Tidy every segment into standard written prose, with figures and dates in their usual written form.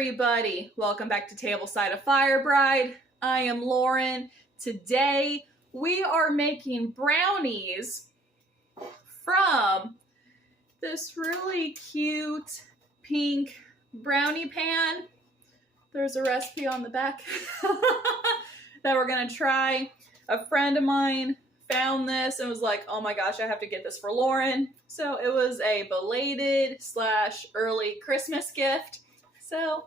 everybody, welcome back to Tableside of Fire Bride. I am Lauren. Today we are making brownies from this really cute pink brownie pan. There's a recipe on the back that we're gonna try. A friend of mine found this and was like, oh my gosh, I have to get this for Lauren. So it was a belated / early Christmas gift. So,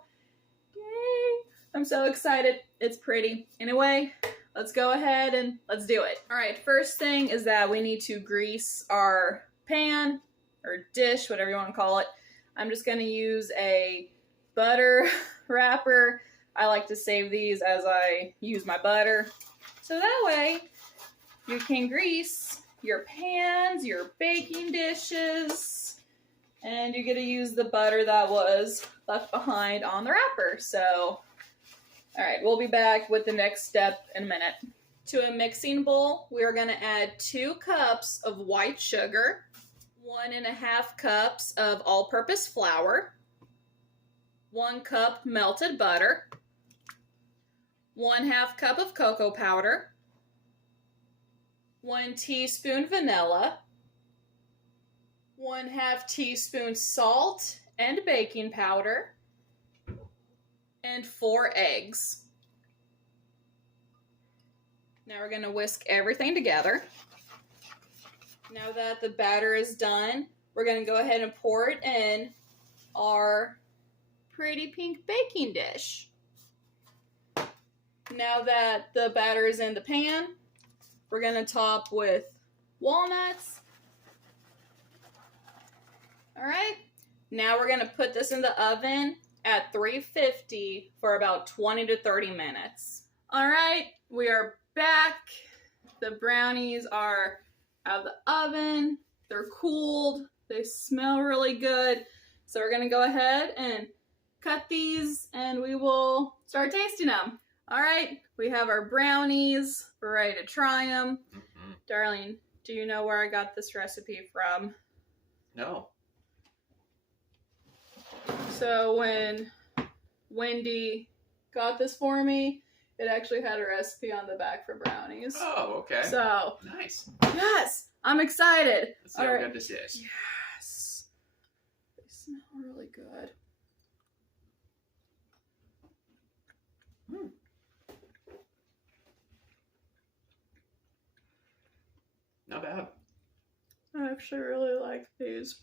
yay! I'm so excited. It's pretty. Anyway, let's go ahead and let's do it. All right, first thing is that we need to grease our pan or dish, whatever you want to call it. I'm just going to use a butter wrapper. I like to save these as I use my butter. So that way you can grease your pans, your baking dishes, and you get to use the butter that was left behind on the wrapper. So, all right, we'll be back with the next step in a minute. To a mixing bowl, we are going to add 2 cups of white sugar, 1.5 cups of all-purpose flour, 1 cup melted butter, 1/2 cup of cocoa powder, 1 teaspoon vanilla, 1/2 teaspoon salt and baking powder, and 4 eggs. Now we're going to whisk everything together. Now that the batter is done, we're going to go ahead and pour it in our pretty pink baking dish. Now that the batter is in the pan, we're going to top with walnuts. All right, now we're going to put this in the oven at 350 for about 20 to 30 minutes. All right, we are back. The brownies are out of the oven. They're cooled. They smell really good. So we're going to go ahead and cut these and we will start tasting them. All right, we have our brownies. We're ready to try them. Darling, do you know where I got this recipe from? No. So when Wendy got this for me, it actually had a recipe on the back for brownies. Oh, okay. So nice. Yes, I'm excited. Let's see how good this is. Yes, they smell really good. Not bad. I actually really like these.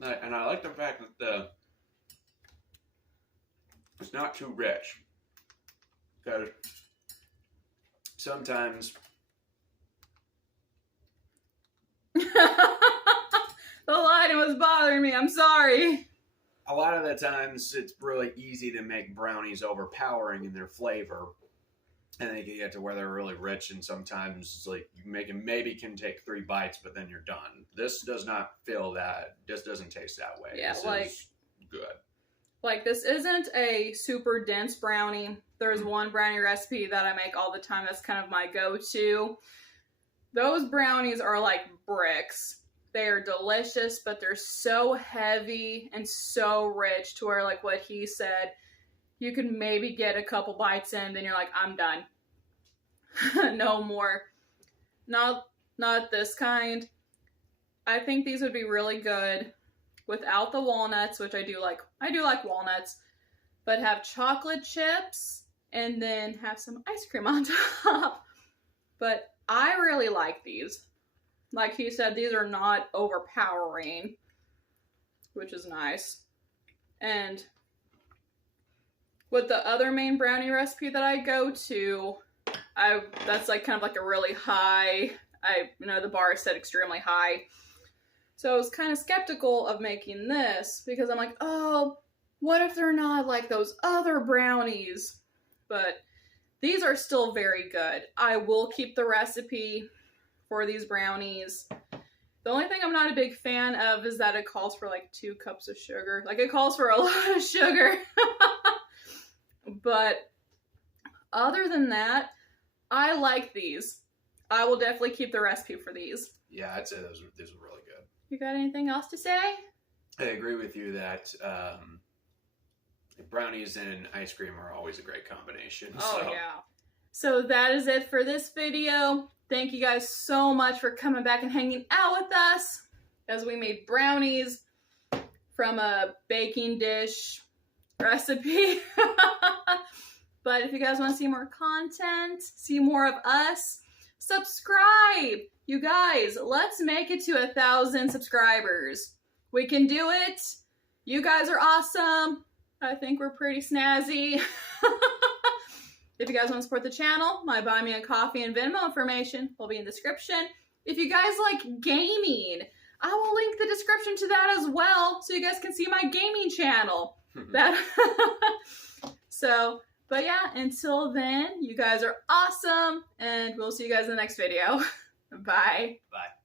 And I like the fact that it's not too rich. Because sometimes the lighting was bothering me. I'm sorry. a lot of the times it's really easy to make brownies overpowering in their flavor. And they can get to where they're really rich, and sometimes it's like you make them, maybe can take 3 bites, but then you're done. This does not feel that. This doesn't taste that way. Yeah, this is good. Like, this isn't a super dense brownie. There's one brownie recipe that I make all the time that's kind of my go-to. Those brownies are like bricks. They are delicious, but they're so heavy and so rich to where, like what he said, you could maybe get a couple bites in, then you're like, I'm done. No more. Not this kind. I think these would be really good without the walnuts, which I do like. I do like walnuts, but have chocolate chips and then have some ice cream on top. But I really like these. Like he said, these are not overpowering, which is nice. And with the other main brownie recipe that I go to, that's like kind of like a really high, the bar is set extremely high. So I was kind of skeptical of making this because I'm like, oh, what if they're not like those other brownies? But these are still very good. I will keep the recipe for these brownies. The only thing I'm not a big fan of is that it calls for like 2 cups of sugar. Like, it calls for a lot of sugar. But other than that, I like these. I will definitely keep the recipe for these. Yeah, I'd say these are really good. You got anything else to say? I agree with you that brownies and ice cream are always a great combination. Oh, so. yeah. So that is it for this video. Thank you guys so much for coming back and hanging out with us as we made brownies from a baking dish recipe. But if you guys want to see more content, see more of us, subscribe. You guys, let's make it to 1,000 subscribers. We can do it. You guys are awesome. I think we're pretty snazzy. If you guys want to support the channel, my Buy Me a Coffee and Venmo information will be in the description. If you guys like gaming, I will link the description to that as well, so you guys can see my gaming channel. But yeah, until then, you guys are awesome, and we'll see you guys in the next video. Bye. Bye.